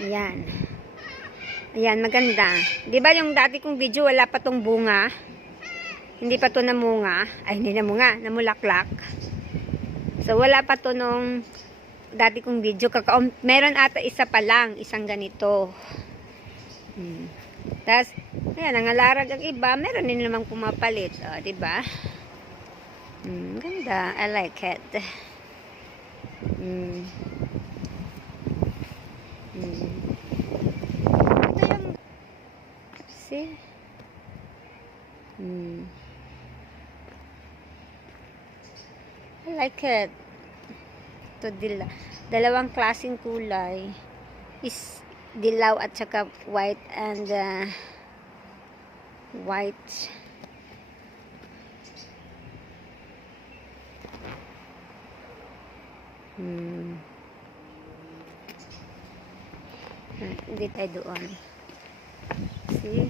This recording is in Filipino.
Ayan. Ayan, maganda. Di ba yung dati kong video, wala pa tong bunga? Hindi pa to namunga. Ay, hindi namunga. Namulaklak. So, wala pa to nung dati kong video. Meron ata isa pa lang. Isang ganito. Tapos, ayan, nangalarag ang iba. Meron din namang pumapalit. O, diba? Ganda. I like it. Ito yung, see? I like it. Ito, dalawang klaseng kulay. Is dilaw at saka white and white. Hindi tayo doon. See?